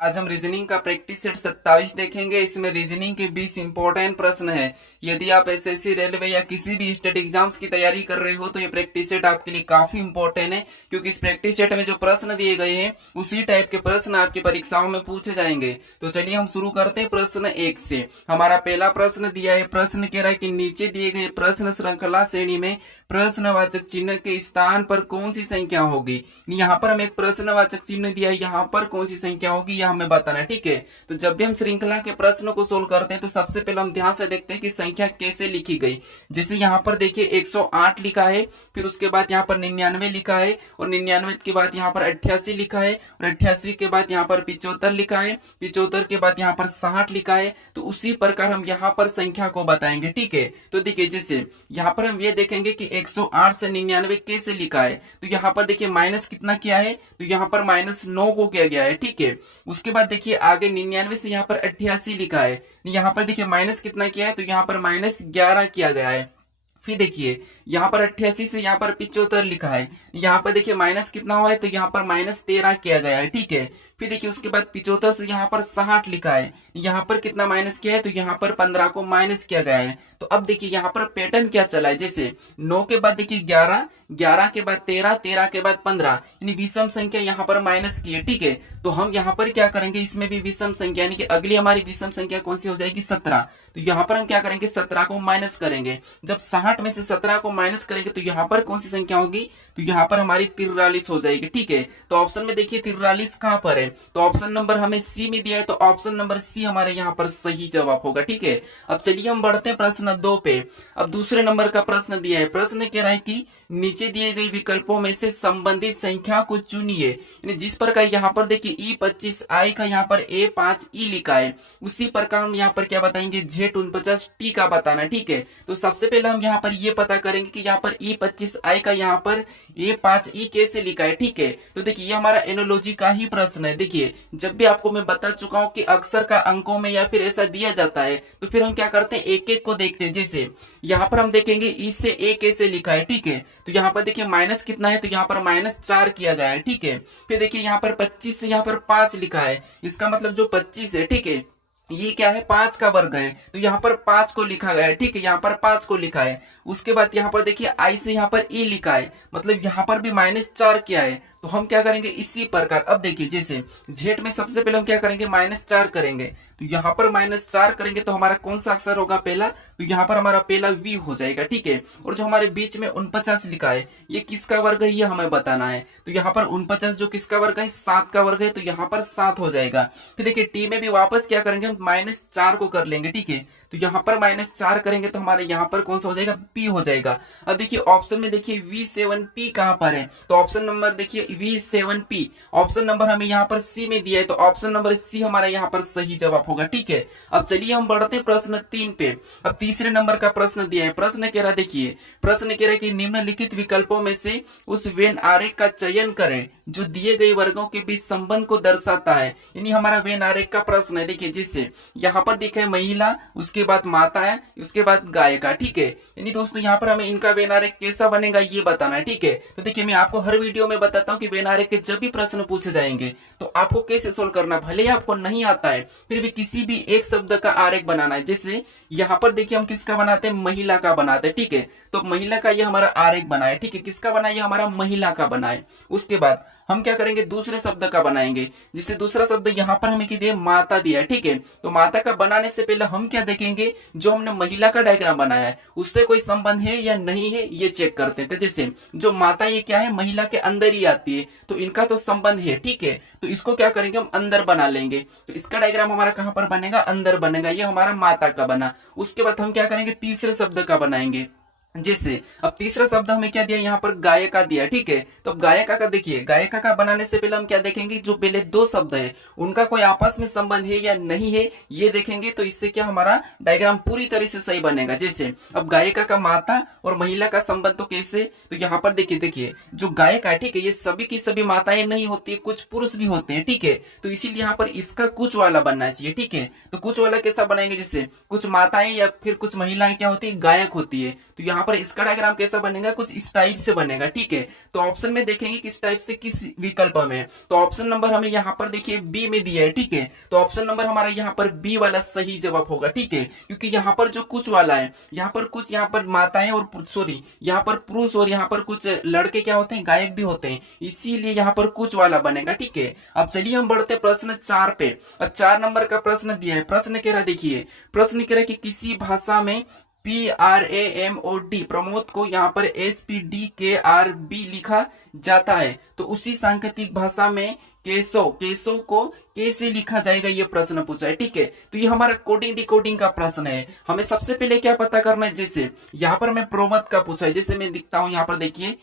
आज हम रीजनिंग का प्रैक्टिस सेट 27 देखेंगे। इसमें रीजनिंग के 20 इंपॉर्टेंट प्रश्न है। यदि आप एसएससी, रेलवे या किसी भी स्टेट एग्जाम्स की तैयारी कर रहे हो तो ये प्रैक्टिस सेट आपके लिए काफी इंपॉर्टेंट है, क्योंकि इस प्रैक्टिस सेट में जो प्रश्न दिए गए हैं उसी टाइप के प्रश्न आपकी परीक्षाओं में पूछे जाएंगे। तो चलिए हम शुरू करते हैं प्रश्न 1 से। हमारा पहला प्रश्न दिया है, प्रश्न कह रहा है कि नीचे दिए गए प्रश्न श्रृंखला श्रेणी में प्रश्नवाचक चिन्ह के स्थान पर कौन सी संख्या होगी। यहाँ पर हमें एक प्रश्नवाचक चिन्ह दिया है, यहाँ पर कौन सी संख्या होगी यह हमें बताना है। ठीक है, तो जब भी हम श्रृंखला के प्रश्न को सोल्व करते हैं तो सबसे पहले हम ध्यान से देखते हैं कि संख्या कैसे लिखी गई। जैसे यहाँ पर देखिए 108 लिखा है, फिर उसके बाद यहाँ पर 99 लिखा है, और 99 के बाद यहाँ पर 88 लिखा है, और 88 के बाद यहाँ पर 75 लिखा है, 75 के बाद यहाँ पर 60 लिखा है। तो उसी प्रकार हम यहाँ पर संख्या को बताएंगे। ठीक है, तो देखिए जैसे यहाँ पर हम ये देखेंगे कि 108 से 99 कैसे लिखा है। तो यहाँ पर देखिए माइनस कितना किया है, तो यहाँ पर -9 को किया गया है। ठीक है, उसके बाद देखिए आगे 99 से यहाँ पर 88 लिखा है, यहाँ पर देखिए माइनस कितना किया है, तो यहाँ पर -11 किया गया है। फिर देखिए यहाँ पर 88 से यहाँ पर 75 लिखा है, यहाँ पर देखिए माइनस कितना हुआ है, तो यहाँ पर -13 किया गया है। ठीक है, फिर देखिए उसके बाद 75 से यहाँ पर 60 लिखा है, यहाँ पर कितना माइनस किया है, तो यहाँ पर 15 को माइनस किया गया है। तो अब देखिए यहाँ पर पैटर्न क्या चला है, जैसे 9 के बाद देखिए 11, 11 के बाद 13, 13 के बाद 15, यानी विषम संख्या यहाँ पर माइनस की है। ठीक है, तो हम यहाँ पर क्या करेंगे, इसमें भी विषम संख्या यानी कि अगली हमारी विषम संख्या कौन सी हो जाएगी, 17। तो यहाँ पर हम क्या करेंगे, 17 को माइनस करेंगे। जब 60 में से 17 को माइनस करेंगे तो यहाँ पर कौन सी संख्या होगी, तो यहाँ पर हमारी 43 हो जाएगी। ठीक है, तो ऑप्शन में देखिए 43 कहाँ पर है, तो ऑप्शन नंबर हमें सी में दिया है, तो ऑप्शन नंबर सी हमारे यहाँ पर सही जवाब होगा। ठीक है, अब चलिए हम बढ़ते हैं प्रश्न 2 पे। अब दूसरे नंबर का प्रश्न दिया है, प्रश्न कह रहा है कि नीचे दिए गए विकल्पों में से संबंधित संख्या को चुनिए। यानी जिस प्रकार यहाँ पर देखिए E25I का यहाँ पर A5E लिखा है, उसी प्रकार हम यहाँ पर क्या बताएंगे, Z49T का बताना। ठीक है, तो सबसे पहले हम यहाँ पर ये पता करेंगे कि यहाँ पर E25I का यहाँ पर A5E कैसे लिखा है। ठीक है, तो देखिए ये हमारा एनोलॉजी का ही प्रश्न है। देखिए जब भी आपको मैं बता चुका हूँ कि अक्सर का अंकों में या फिर ऐसा दिया जाता है, तो फिर हम क्या करते हैं, एक एक को देखते हैं। जैसे यहाँ पर हम देखेंगे ई से ए कैसे लिखा है। ठीक है, तो यहाँ पर देखिए माइनस कितना है, तो यहाँ पर -4 किया गया है। ठीक है, फिर देखिए यहाँ पर 25 से यहाँ पर 5 लिखा है, इसका मतलब जो 25 है, ठीक है, ये क्या है, 5 का वर्ग है, तो यहाँ पर 5 को लिखा गया है। ठीक है, यहाँ पर 5 को लिखा है। उसके बाद यहाँ पर देखिए आई से यहाँ पर ई लिखा है, मतलब यहाँ पर भी -4 किया है। तो हम क्या करेंगे, इसी प्रकार अब देखिए जैसे जेड में सबसे पहले हम क्या करेंगे, -4 करेंगे, तो यहाँ पर -4 करेंगे तो हमारा कौन सा अक्षर होगा पहला, तो यहाँ पर हमारा पहला वी हो जाएगा। ठीक है, और जो हमारे बीच में 49 लिखा है, ये किसका वर्ग है, ये हमें बताना है। तो यहाँ पर 49 जो किसका वर्ग है, 7 का वर्ग है, तो यहाँ पर 7 हो जाएगा। फिर देखिए टी में भी वापस क्या करेंगे, हम -4 को कर लेंगे। ठीक है, तो यहाँ पर -4 करेंगे तो हमारे यहाँ पर कौन सा हो जाएगा, पी हो जाएगा। अब देखिए ऑप्शन में देखिए V7P कहाँ पर है, तो ऑप्शन नंबर देखिए V7P, ऑप्शन नंबर हमें यहाँ पर सी में दिया है, तो ऑप्शन नंबर सी हमारा यहाँ पर सही जवाब होगा। ठीक है, अब चलिए हम बढ़ते हैं प्रश्न 3 पे। अब तीसरे नंबर का प्रश्न दिया है, प्रश्न कह रहा है, देखिए प्रश्न कह रहा है कि निम्नलिखित विकल्पों में से उस वेन आरेख का चयन करें जो दिए गए वर्गों के बीच संबंध को दर्शाता है। यानी हमारा वेन आरेख का प्रश्न है। देखिए जिससे यहाँ पर दिखा है महिला, उसके बाद माता है, उसके बाद गायिका। ठीक है, यानी दोस्तों यहाँ पर हमें इनका वेन आरेख कैसा बनेगा ये बताना है। ठीक है, तो देखिए मैं आपको हर वीडियो में बताता हूँ कि वेन आरेख के जब भी प्रश्न पूछे जाएंगे तो आपको कैसे सोल्व करना, भले ही आपको नहीं आता है फिर भी किसी भी एक शब्द का आरेख बनाना है। जैसे यहाँ पर देखिए हम किसका बनाते हैं, महिला का बनाते हैं। ठीक है, तो महिला का ये हमारा आरेख बना है। ठीक है, किसका बना है, ये हमारा महिला का बना है। उसके बाद हम क्या करेंगे, दूसरे शब्द का बनाएंगे। जिससे दूसरा शब्द यहाँ पर हमें दिया माता दिया है। ठीक है, तो माता का बनाने से पहले हम क्या देखेंगे, जो हमने महिला का डायग्राम बनाया है उससे कोई संबंध है या नहीं है ये चेक करते हैं। तो जैसे जो माता ये क्या है, महिला के अंदर ही आती है, तो इनका तो संबंध है। ठीक है, तो इसको क्या करेंगे, हम अंदर बना लेंगे। तो इसका डायग्राम हमारा कहाँ पर बनेगा, अंदर बनेगा। ये हमारा माता का बना। उसके बाद हम क्या करेंगे, तीसरे शब्द का बनाएंगे। जैसे अब तीसरा शब्द हमें क्या दिया, यहाँ पर गायिका दिया। ठीक है, तो अब गायिका का देखिए, गायिका का बनाने से पहले हम क्या देखेंगे, जो पहले दो शब्द है उनका कोई आपस में संबंध है या नहीं है ये देखेंगे। तो इससे क्या हमारा डायग्राम पूरी तरह से सही बनेगा। जैसे अब गायिका का माता और महिला का संबंध तो कैसे, तो यहाँ पर देखिए जो गायिका है, ठीक है, ये सभी की सभी माताएं नहीं होती है, कुछ पुरुष भी होते हैं। ठीक है, तो इसीलिए यहाँ पर इसका कुछ वाला बनना चाहिए। ठीक है, तो कुछ वाला कैसा बनाएंगे, जैसे कुछ माताएं या फिर कुछ महिलाएं क्या होती है, गायक होती है, तो यहाँ यहाँ पर इसका डायग्राम कैसा बनेगा, कुछ इस टाइप से बनेगा, ठीक है। तो ऑप्शन में देखेंगे किस टाइप से किस विकल्प में, तो ऑप्शन नंबर हमें यहाँ पर देखिए बी में दिया है, ठीक है। तो ऑप्शन नंबर हमारा यहाँ पर बी वाला सही जवाब होगा, ठीक है, क्योंकि यहाँ पर जो कुछ वाला है, यहाँ पर कुछ, यहाँ पर माताएं और सॉरी यहाँ पर पुरुष और यहाँ पर कुछ लड़के क्या होते हैं, गायक भी होते हैं, इसीलिए यहाँ पर कुछ वाला बनेगा, ठीक है। अब चलिए हम बढ़ते प्रश्न 4 पे। अब 4 नंबर का प्रश्न दिया है, प्रश्न कह रहा देखिए, प्रश्न कह रहा है कि किसी भाषा में PRAMOD प्रमोद को यहाँ पर SPDKRB लिखा जाता है, तो उसी सांकेतिक भाषा में केशव को कैसे लिखा जाएगा, ये प्रश्न पूछा है, ठीक है। तो ये हमारा कोडिंग डिकोडिंग का प्रश्न है। हमें सबसे पहले क्या पता करना है, जैसे यहाँ पर मैं प्रमोद का पूछा है, जैसे मैं दिखता हूं यहाँ पर देखिए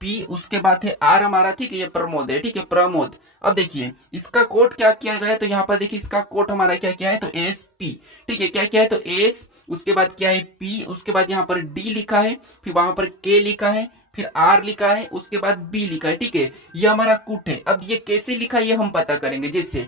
P, उसके बाद है R हमारा, ठीक है, ये प्रमोद है, ठीक है, प्रमोद। अब देखिए इसका कोड क्या किया गया है, तो यहाँ पर देखिए इसका कोड हमारा क्या क्या है, तो SP, ठीक है, क्या क्या है, तो S, उसके बाद क्या है P, उसके बाद यहाँ पर D लिखा है, फिर वहां पर K लिखा है, फिर R लिखा है, उसके बाद B लिखा है, ठीक है, ये हमारा कुट है। अब ये कैसे लिखा है ये हम पता करेंगे। जैसे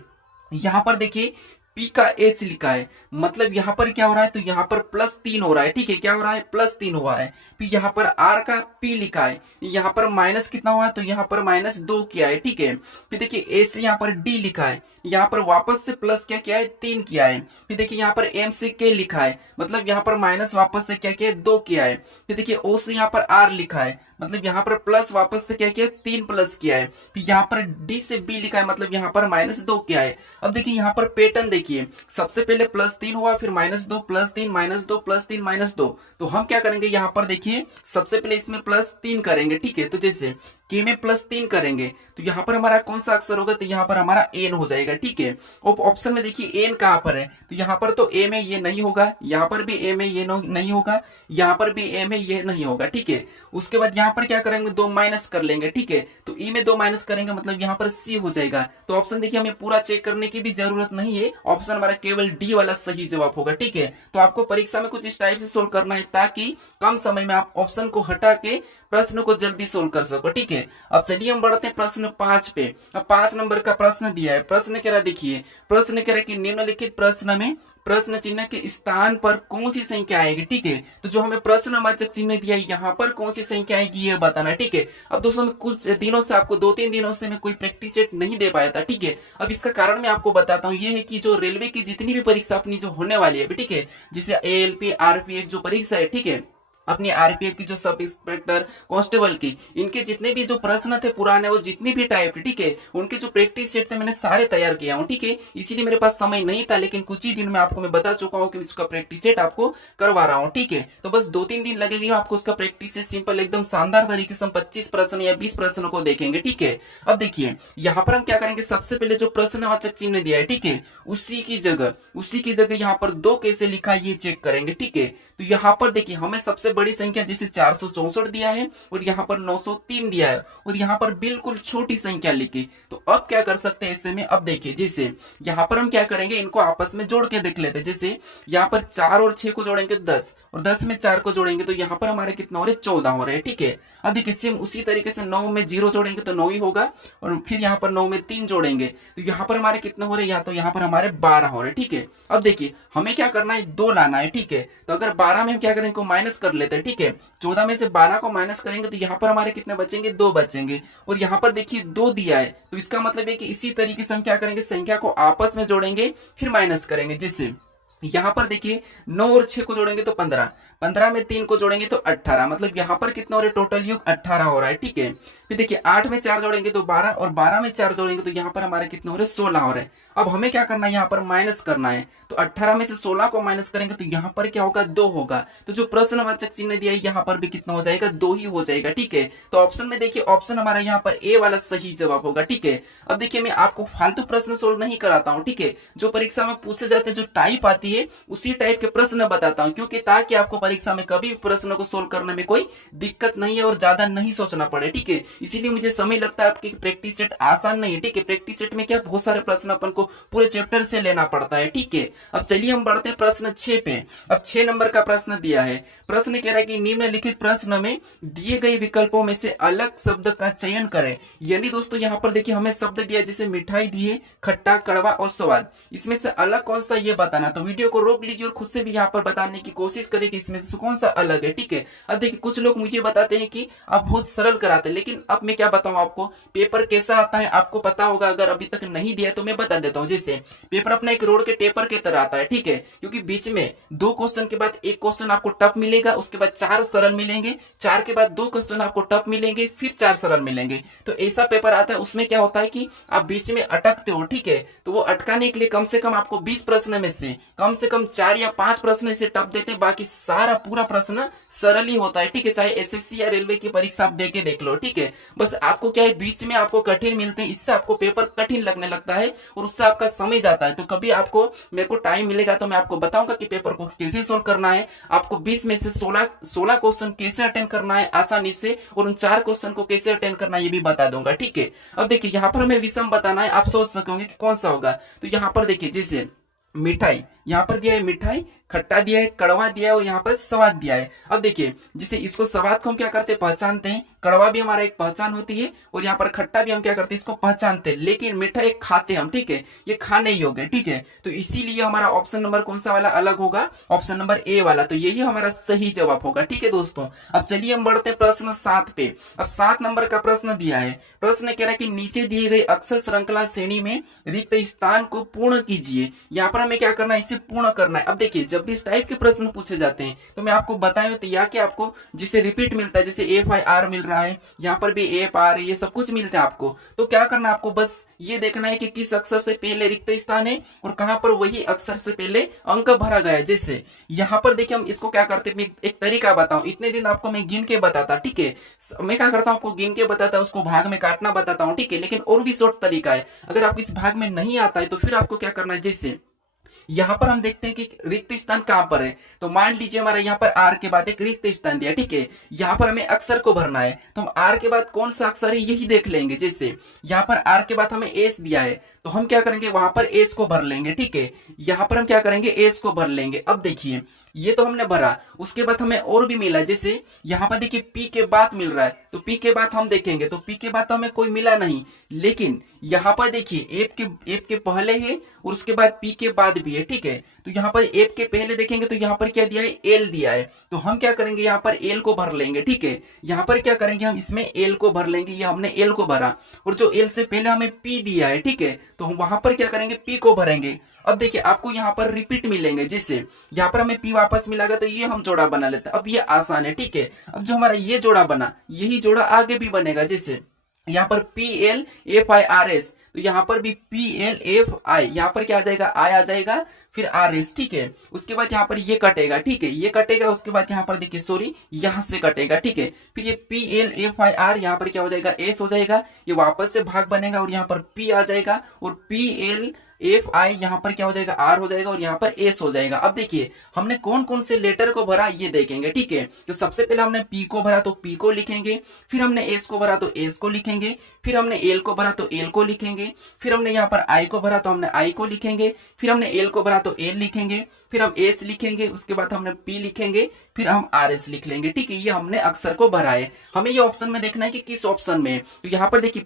यहाँ पर देखिए P का H लिखा है, मतलब यहाँ पर क्या हो रहा है, तो यहाँ पर +3 हो रहा है, ठीक है, क्या हो रहा है, +3 हुआ है। फिर यहाँ पर R का P लिखा है, यहाँ पर माइनस कितना हुआ है, तो यहाँ पर -2 किया है, ठीक है। फिर देखिए A से यहाँ पर D लिखा है, यहाँ पर वापस से प्लस क्या किया है, 3 किया है। फिर देखिए यहाँ पर M से K लिखा है, मतलब यहाँ पर माइनस वापस से क्या किया है, 2 किया है। फिर देखिए O से यहाँ पर R लिखा है, मतलब यहाँ पर प्लस वापस से क्या किया, 3 प्लस किया है। फिर यहाँ पर D से B लिखा है, मतलब यहाँ पर -2 किया है। अब देखिए यहाँ पर पैटर्न देखिए, सबसे पहले +3 हुआ, फिर -2 +3 -2 +3 -2। तो हम क्या करेंगे, यहाँ पर देखिए सबसे पहले इसमें +3 करेंगे, ठीक है। तो जैसे K में +3 करेंगे तो यहाँ पर हमारा कौन सा अक्षर होगा, तो यहाँ पर हमारा N हो जाएगा, ठीक है। और ऑप्शन में देखिए N कहाँ पर है, तो यहाँ पर तो A में ये नहीं होगा, यहाँ पर भी A में ये नहीं होगा, यहाँ पर भी A में ये नहीं होगा, ठीक है। उसके बाद यहाँ पर क्या करेंगे, 2 माइनस कर लेंगे, ठीक है। तो E में 2 माइनस करेंगे, मतलब यहाँ पर C हो जाएगा। तो ऑप्शन देखिए हमें पूरा चेक करने की भी जरूरत नहीं है, ऑप्शन हमारा केवल D वाला सही जवाब होगा, ठीक है। तो आपको परीक्षा में कुछ इस टाइप से सोल्व करना है, ताकि कम समय में आप ऑप्शन को हटा के प्रश्न को जल्दी सोल्व कर सको, ठीक है। अब चलिए हम बढ़ते हैं प्रश्न 5 पे। अब 5 नंबर का प्रश्न दिया है, प्रश्न कह रहा देखिए, प्रश्न कह रहा है कि निम्नलिखित प्रश्न में प्रश्न चिन्ह के स्थान पर कौन सी संख्या आएगी, ठीक है। तो जो हमें प्रश्नवाचक चिन्ह दिया है, यहाँ पर कौन सी संख्या आएगी ये बताना, ठीक है। अब दोस्तों कुछ दिनों से आपको 2-3 दिनों से मैं कोई प्रैक्टिस सेट नहीं दे पाया था, ठीक है। अब इसका कारण मैं आपको बताता हूँ, ये है कि जो रेलवे की जितनी भी परीक्षा अपनी जो होने वाली है, ठीक है, जैसे ALP RPF जो परीक्षा है, ठीक है, अपनी RPF की जो सब इंस्पेक्टर कांस्टेबल की, इनके जितने भी जो प्रश्न थे पुराने और जितनी भी टाइप, ठीक है, उनके जो प्रैक्टिस सेट थे मैंने सारे तैयार किया हूँ, ठीक है। इसीलिए मेरे पास समय नहीं था, लेकिन कुछ ही दिन में आपको मैं बता चुका हूँ कि उसका प्रैक्टिस सेट आपको करवा रहा हूँ, ठीक है। तो बस 2-3 दिन लगेगा आपको उसका प्रैक्टिस सेट, सिंपल एकदम शानदार तरीके से हम 25 प्रश्न या 20 प्रश्नों को देखेंगे, ठीक है। अब देखिए यहाँ पर हम क्या करेंगे, सबसे पहले जो प्रश्नवाचक चिन्ह दिया है, ठीक है, उसी की जगह यहाँ पर 2 कैसे लिखा है ये चेक करेंगे, ठीक है। तो यहाँ पर देखिए हमें सबसे बड़ी संख्या जैसे 464 दिया है और यहाँ पर 903 दिया है और यहाँ पर बिल्कुल छोटी संख्या लिखी। तो अब क्या कर सकते हैं ऐसे में, अब देखिए जैसे यहाँ पर हम क्या करेंगे, इनको आपस में जोड़ के देख लेते हैं। जैसे यहाँ पर 4 और 6 को जोड़ेंगे 10 और 10 में 4 को जोड़ेंगे तो यहाँ पर हमारे कितना हो रहे, 14 हो रहे हैं, ठीक है। अब देखिए सेम उसी तरीके से 9 में 0 जोड़ेंगे तो 9 ही होगा और फिर यहाँ पर 9 में 3 जोड़ेंगे तो यहाँ पर हमारे कितना हो रहे, या तो यहाँ पर हमारे 12 हो रहे, ठीक है। अब देखिए हमें क्या करना है, 2 लाना है, ठीक है। तो अगर 12 में हम क्या करेंगे, माइनस कर लेते हैं, ठीक है। 14 में से 12 को माइनस करेंगे तो यहाँ पर हमारे कितने बचेंगे, 2 बचेंगे और यहाँ पर देखिए 2 दिया है तो इसका मतलब है कि इसी तरीके से हम क्या करेंगे, संख्या को आपस में जोड़ेंगे फिर माइनस करेंगे। जैसे यहाँ पर देखिए 9 और 6 को जोड़ेंगे तो 15, 15 में 3 को जोड़ेंगे तो 18, मतलब यहाँ पर कितना हो रहा है, टोटल योग 18 हो रहा है, ठीक है। फिर देखिए 8 में 4 जोड़ेंगे तो 12 और 12 में 4 जोड़ेंगे तो यहाँ पर हमारे कितने हो रहे, 16 हो रहे हैं। अब हमें क्या करना है, यहाँ पर माइनस करना है। तो 18 में से 16 को माइनस करेंगे तो यहाँ पर क्या होगा, 2 होगा। तो जो प्रश्नवाचक चिन्ह दिया है यहाँ पर भी कितना हो जाएगा, 2 ही हो जाएगा, ठीक है। तो ऑप्शन में देखिए ऑप्शन हमारा यहाँ पर ए वाला सही जवाब होगा, ठीक है। अब देखिए मैं आपको फालतू प्रश्न सोल्व नहीं कराता हूँ, ठीक है। जो परीक्षा में पूछे जाते हैं, जो टाइप आती है उसी टाइप के प्रश्न बताता हूँ, क्योंकि ताकि आपको परीक्षा में कभी प्रश्न को सोल्व करने में कोई दिक्कत नहीं है और ज्यादा नहीं सोचना पड़े, ठीक है। इसीलिए मुझे समय लगता है आपकी प्रैक्टिस सेट आसान नहीं है, ठीक है। प्रैक्टिस सेट में क्या बहुत सारे प्रश्न अपन को पूरे चैप्टर से लेना पड़ता है, ठीक है। अब चलिए हम बढ़ते हैं प्रश्न 6 पे। अब 6 नंबर का प्रश्न दिया है, प्रश्न कह रहा है कि निम्नलिखित प्रश्न में दिए गए विकल्पों में से अलग शब्द का चयन करें। यानी दोस्तों यहाँ पर देखिए हमें शब्द दिया जैसे मिठाई दिए, खट्टा, कड़वा और स्वाद, इसमें से अलग कौन सा ये बताना। तो वीडियो को रोक लीजिए और खुद से भी यहाँ पर बताने की कोशिश करें कि इसमें से कौन सा अलग है। ठीक है, अब देखिए कुछ लोग मुझे बताते हैं कि आप बहुत सरल कराते हैं, लेकिन अब मैं क्या बताऊं आपको, पेपर कैसा आता है आपको पता होगा। अगर अभी तक नहीं दिया तो मैं बता देता हूँ। जैसे पेपर अपना एक रोड के टेपर के तरह आता है, ठीक है, क्योंकि बीच में 2 क्वेश्चन के बाद एक क्वेश्चन आपको टफ मिलेगा, उसके बाद 4 सरल मिलेंगे, 4 के बाद 2 क्वेश्चन आपको टफ मिलेंगे, फिर 4 सरल मिलेंगे। तो ऐसा पेपर आता है, उसमें क्या होता है कि आप बीच में अटकते हो। ठीक है, तो वो अटकाने के लिए कम से कम आपको 20 प्रश्न में से कम 4 या 5 प्रश्न से टफ देते हैं, बाकी सारा पूरा प्रश्न सरल ही होता है। ठीक है, चाहे एसएससी या रेलवे की परीक्षा आप देके देख लो। ठीक है, बस आपको क्या है, बीच में आपको कठिन मिलते हैं, इससे आपको पेपर कठिन लगने लगता है और उससे आपका समय जाता है। तो कभी आपको मेरे को टाइम मिलेगा तो मैं आपको बताऊंगा कि पेपर को कैसे सोल्व करना है, आपको 20 में से 16 क्वेश्चन कैसे अटेंड करना है आसानी से, और उन 4 क्वेश्चन को कैसे अटेंड करना है ये भी बता दूंगा। ठीक है, अब देखिए यहाँ पर हमें विषम बताना है, आप सोच सकोगे कि कौन सा होगा। तो यहाँ पर देखिए जैसे मिठाई, यहाँ पर दिया है मिठाई, खट्टा दिया है, कड़वा दिया है और यहाँ पर स्वाद दिया है। अब देखिए जैसे इसको स्वाद को हम क्या करते हैं, पहचानते हैं, कड़वा भी हमारा एक पहचान होती है और यहाँ पर खट्टा भी हम क्या करते हैं, इसको पहचानते हैं, लेकिन मिठाई खाते हैं हम। ठीक है, ये खाने योग्य। ठीक है, तो इसीलिए हमारा ऑप्शन नंबर कौन सा वाला अलग होगा, ऑप्शन नंबर ए वाला। तो यही हमारा सही जवाब होगा। ठीक है दोस्तों, अब चलिए हम बढ़ते हैं प्रश्न 7 पे। अब 7 नंबर का प्रश्न दिया है, प्रश्न कह रहा है कि नीचे दिए गए अक्षर श्रृंखला श्रेणी में रिक्त स्थान को पूर्ण कीजिए। यहाँ पर हमें क्या करना है, इसे पूर्ण करना है। अब देखिए जब भी इस टाइप के प्रश्न पूछे जाते हैं तो मैं आपको बताया तो या कि आपको जिसे रिपीट मिलता है, जैसे एफ आई आर मिल रहा है, यहाँ पर भी एफ आर, ये सब कुछ मिलता है आपको। तो क्या करना है, आपको बस ये देखना है कि किस अक्षर से पहले रिक्त स्थान है और कहां पर वही अक्षर से पहले अंक भरा गया है। जैसे यहाँ पर देखिए हम इसको क्या करते हैं, एक तरीका बताऊं, इतने दिन आपको मैं गिन के बताता। ठीक है, मैं क्या करता हूं, आपको गिन के बताता, उसको भाग में काटना बताता हूं। ठीक है, लेकिन और भी शॉर्ट तरीका है, अगर आपको इस भाग में नहीं आता है तो फिर आपको क्या करना है, जैसे यहाँ पर हम देखते हैं कि रिक्त स्थान कहां पर है। तो मान लीजिए हमारा यहाँ पर आर के बाद एक रिक्त स्थान दिया। ठीक है, यहाँ पर हमें अक्षर को भरना है, तो हम आर के बाद कौन सा अक्षर है यही देख लेंगे। जैसे यहाँ पर आर के बाद हमें एस दिया है, तो हम क्या करेंगे, वहां पर एस को भर लेंगे। ठीक है, यहाँ पर हम क्या करेंगे, एस को भर लेंगे। अब देखिए ये तो हमने भरा, उसके बाद हमें और भी मिला। जैसे यहाँ पर देखिए पी के बाद मिल रहा है, तो पी के बाद हम देखेंगे तो पी के बाद तो हमें कोई मिला नहीं, लेकिन यहाँ पर देखिए एफ के पहले है और उसके बाद पी के बाद भी है। ठीक है, तो यहाँ पर एफ के पहले देखेंगे तो यहाँ पर क्या दिया है, एल दिया है, तो हम क्या करेंगे, यहाँ पर एल को भर लेंगे। ठीक है, यहाँ पर क्या करेंगे, हम इसमें एल को भर लेंगे, ये हमने एल को भरा, और जो एल से पहले हमें पी दिया है, ठीक है, तो हम वहां पर क्या करेंगे, पी को भरेंगे। अब देखिए आपको यहाँ पर रिपीट मिलेंगे, जैसे यहाँ पर हमें पी वापस मिलेगा, तो ये हम जोड़ा बना लेते हैं। अब ये आसान है। ठीक है, अब जो हमारा ये जोड़ा बना, यही जोड़ा आगे भी बनेगा। जैसे यहाँ पर P L F I R S, तो यहाँ पर भी पी एल एफ आई, यहाँ पर क्या आ जाएगा, आई आ जाएगा, फिर आर एस। ठीक है, उसके बाद यहाँ पर ये कटेगा। ठीक है, ये कटेगा, उसके बाद यहाँ पर देखिए सॉरी यहाँ से कटेगा। ठीक है, फिर ये P L F I R, यहाँ पर क्या हो जाएगा, एस हो जाएगा, ये वापस से भाग बनेगा और यहाँ पर पी आ जाएगा, और पी एल एफ आई यहाँ पर क्या हो जाएगा, आर हो जाएगा, और यहाँ पर एस हो जाएगा। अब देखिए हमने कौन कौन से लेटर को भरा ये देखेंगे। ठीक है, तो सबसे पहले हमने पी को भरा तो पी को लिखेंगे, फिर हमने एस को भरा तो एस को लिखेंगे, फिर हमने एल को भरा तो एल को लिखेंगे, फिर हमने यहाँ पर आई को भरा तो हमने आई को लिखेंगे, फिर हमने एल को भरा तो एल लिखेंगे, फिर हम एस लिखेंगे, उसके बाद हमने पी लिखेंगे, फिर हम आर एस लिख लेंगे। ठीक है, ये हमने अक्षर को भरा है। हमें ये ऑप्शन में देखना है कि किस ऑप्शन में। तो यहाँ पर देखिए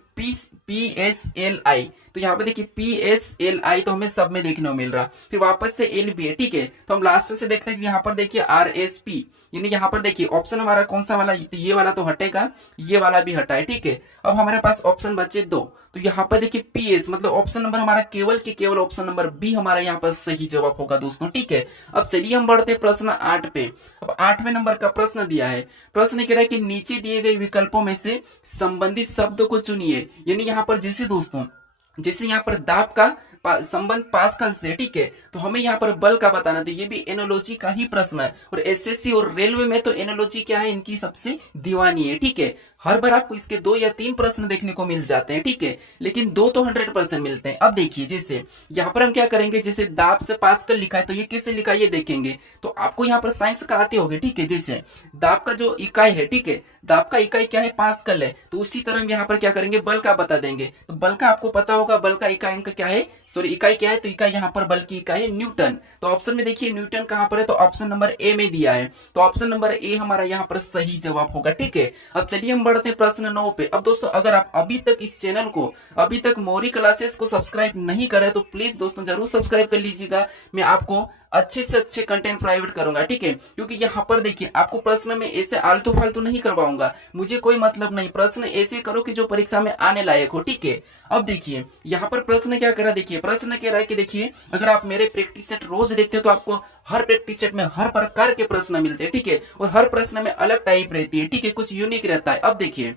पी एस एल आई, तो यहाँ पर देखिए पी एस एल आई, तो हमें सब में देखने को मिल रहा, फिर वापस से एल बी है। ठीक है, तो हम लास्ट से देखते हैं कि यहाँ पर देखिए आर एस पी, यानी यहाँ पर देखिए ऑप्शन हमारा कौन सा वाला, ये वाला तो हटेगा, ये वाला भी हटा है। ठीक है, अब हमारे पास ऑप्शन बचे 2, तो यहाँ पर देखिए पी एस, मतलब ऑप्शन नंबर हमारा केवल ऑप्शन नंबर बी हमारा यहाँ पर सही जवाब होगा दोस्तों। ठीक है, अब चलिए हम बढ़ते हैं प्रश्न 8 पे। अब 8वें नंबर का प्रश्न दिया है, प्रश्न कह रहा है कि नीचे दिए गए विकल्पों में से संबंधित शब्द को चुनिए। यानी यहाँ पर जैसे दोस्तों, जैसे यहाँ पर दाब का संबंध पास्कल से, ठीक है, तो हमें यहाँ पर बल का बताना, तो ये भी एनोलॉजी का ही प्रश्न है, और एसएससी और रेलवे में तो एनोलॉजी क्या है, इनकी सबसे दीवानी है। ठीक है, हर बार आपको इसके 2 या 3 प्रश्न देखने को मिल जाते हैं। ठीक है, लेकिन 2 तो 100% मिलते हैं। अब देखिए जैसे यहाँ पर हम क्या करेंगे, जैसे दाब से पास्कल लिखा है, तो ये कैसे लिखा है ये देखेंगे, तो आपको यहाँ पर साइंस का आते होंगे। ठीक है, जैसे दाब का जो इकाई है, ठीक है, दाब का इकाई क्या है, पास्कल है, तो उसी तरह हम यहाँ पर क्या करेंगे, बल का बता देंगे। तो बल का आपको पता होगा, बल का इकाई अंक क्या है, सॉरी इकाई क्या है, तो इकाई यहाँ पर बल की इकाई है न्यूटन। तो ऑप्शन में देखिए न्यूटन कहाँ पर है, तो ऑप्शन नंबर ए में दिया है, तो ऑप्शन नंबर ए हमारा यहाँ पर सही जवाब होगा। ठीक है, अब चलिए हम बढ़ते हैं प्रश्न 9 पे। अब दोस्तों अगर आप अभी तक इस चैनल को, अभी तक मौरी क्लासेस को सब्सक्राइब नहीं करे तो प्लीज दोस्तों जरूर सब्सक्राइब कर लीजिएगा। मैं आपको अच्छे से अच्छे कंटेंट प्रोवाइड करूंगा। ठीक है, क्योंकि यहाँ पर देखिए आपको प्रश्न में ऐसे आलतू फालतू नहीं करवाऊंगा, मुझे कोई मतलब नहीं, प्रश्न ऐसे करो कि जो परीक्षा में आने लायक हो। ठीक है, अब देखिए यहाँ पर प्रश्न क्या करा, देखिए प्रश्न कह रहा है कि देखिए अगर आप मेरे प्रैक्टिस सेट रोज देखते हो तो आपको हर प्रैक्टिस सेट में हर प्रकार के प्रश्न मिलते हैं। ठीक है, और हर प्रश्न में अलग टाइप रहती है। ठीक है, कुछ यूनिक रहता है। अब देखिए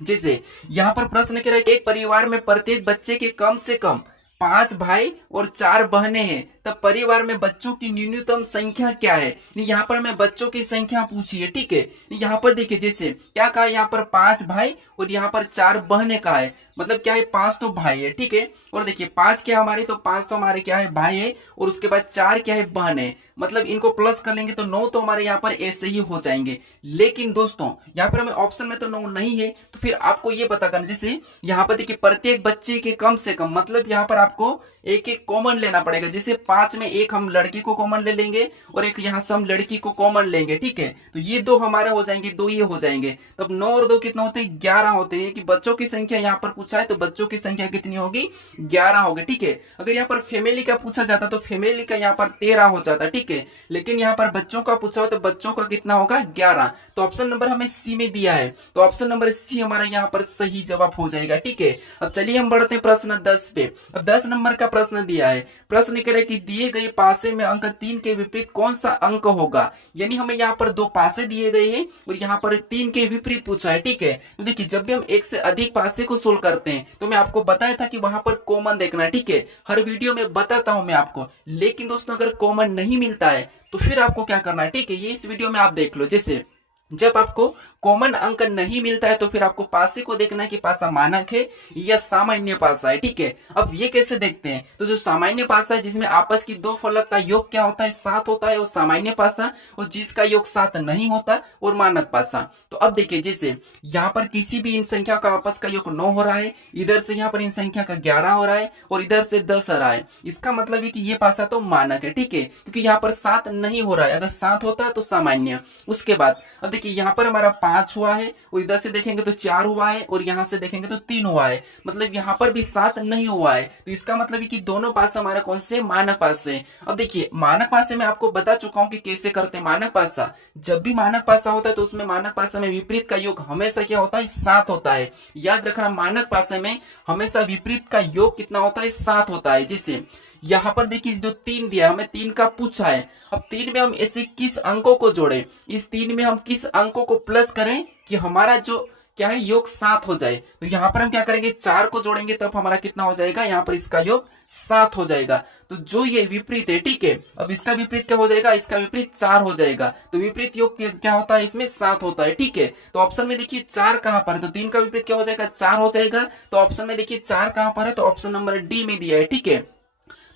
जैसे यहाँ पर प्रश्न कह रहा है कि एक परिवार में प्रत्येक बच्चे के कम से कम 5 भाई और 4 बहनें हैं, तब परिवार में बच्चों की न्यूनतम संख्या क्या है। यहाँ पर मैं बच्चों की संख्या पूछी है। ठीक है, यहाँ पर देखिए जैसे क्या कहा, यहाँ पर 5 भाई और यहाँ पर 4 बहनें का है, मतलब क्या है 5 तो भाई है। ठीक है, और देखिए 5 क्या हमारे, तो 5 तो हमारे क्या है भाई है, और उसके बाद 4 क्या है बहन है, मतलब इनको प्लस कर लेंगे तो 9 तो हमारे यहाँ पर ऐसे ही हो जाएंगे। लेकिन दोस्तों यहाँ पर हमें ऑप्शन में तो 9 नहीं है, तो फिर आपको ये पता करना, जैसे यहाँ पर देखिए प्रत्येक बच्चे के कम से कम, मतलब यहाँ पर आपको एक एक कॉमन लेना पड़ेगा। जैसे 5 में एक हम लड़के को कॉमन ले लेंगे और एक यहाँ से हम लड़की को कॉमन लेंगे। ठीक है, तो ये 2 हमारे हो जाएंगे, 2 ये हो जाएंगे, तब 9 और 2 कितना होते हैं, 11 होते हैं। कि बच्चों की संख्या यहाँ पर पूछा है तो बच्चों की संख्या कितनी होगी, 11 होगी। ठीक है, अगर यहाँ पर फैमिली का पूछा जाता तो फैमिली का यहाँ पर 13 हो जाता। ठीक है, लेकिन यहाँ पर बच्चों का पूछा हो तो बच्चों का कितना होगा, 11। तो ऑप्शन नंबर हमें सी में दिया है, तो ऑप्शन नंबर सी हमारा यहाँ पर सही जवाब हो जाएगा। ठीक है, अब चलिए हम बढ़ते हैं प्रश्न 10 पे। अब 10 नंबर का प्रश्न दिया है, प्रश्न कह रहा है कि दिए गए पासे में अंक 3 के विपरीत कौन सा अंक होगा। यानी हमें यहाँ पर 2 पासे दिए गए हैं और यहाँ पर 3 के विपरीत पूछा है। ठीक है, तो देखिए जब भी हम एक से अधिक पासे को सोल्व करते हैं तो मैं आपको बताया था कि वहां पर कॉमन देखना है। ठीक है, हर वीडियो में बताता हूं मैं आपको, लेकिन दोस्तों अगर कॉमन नहीं मिलता है तो फिर आपको क्या करना है। ठीक है, ये इस वीडियो में आप देख लो, जैसे जब आपको कॉमन अंक नहीं मिलता है तो फिर आपको पासे को देखना है कि पासा मानक है या सामान्य पासा है। ठीक है, अब ये कैसे देखते हैं, तो जो सामान्य पासा है जिसमें आपस की 2 फलक का योग क्या होता है, 7 होता है, वो सामान्य पासा, और जिसका योग 7 नहीं होता और मानक पासा। तो अब देखिए जैसे यहाँ पर किसी भी इन संख्या का आपस का योग 9 हो रहा है, इधर से यहाँ पर इन संख्या का 11 हो रहा है और इधर से 10 हो रहा है, इसका मतलब है कि ये पासा तो मानक है। ठीक है, क्योंकि यहाँ पर 7 नहीं हो रहा है, अगर 7 होता है तो सामान्य। उसके बाद अब देखिए यहाँ पर हमारा 5 हुआ है और इधर से देखेंगे तो 4 हुआ है और यहाँ से देखेंगे तो 3 हुआ है, मतलब यहाँ पर भी 7 नहीं हुआ है, तो इसका मतलब है कि दोनों पासे हमारा कौन से, मानक पासे। अब देखिए मानक पासे में आपको बता चुका हूं कि कैसे करते हैं। मानक पासा, जब भी मानक पासा होता है तो उसमें मानक पासा में विपरीत का योग हमेशा क्या होता है, 7 होता है। याद रखना, मानक पासे में हमेशा विपरीत का योग कितना होता है, 7 होता है। जैसे यहाँ पर देखिए जो 3 दिया, हमें 3 का पूछा है, अब 3 में हम ऐसे किस अंकों को जोड़े, इस 3 में हम किस अंकों को प्लस करें कि हमारा जो क्या है योग 7 हो जाए। तो यहाँ पर हम क्या करेंगे, 4 को जोड़ेंगे तब हमारा कितना हो जाएगा, यहाँ पर इसका योग 7 हो जाएगा। तो जो ये विपरीत है, ठीक है, अब इसका विपरीत क्या हो जाएगा, इसका विपरीत 4 हो जाएगा, तो विपरीत योग क्या होता है, इसमें 7 होता है। ठीक है, तो ऑप्शन में देखिए 4 कहां पर है, तो 3 का विपरीत क्या हो जाएगा, 4 हो जाएगा। तो ऑप्शन में देखिए 4 कहां पर है, तो ऑप्शन नंबर डी में दिया है। ठीक है,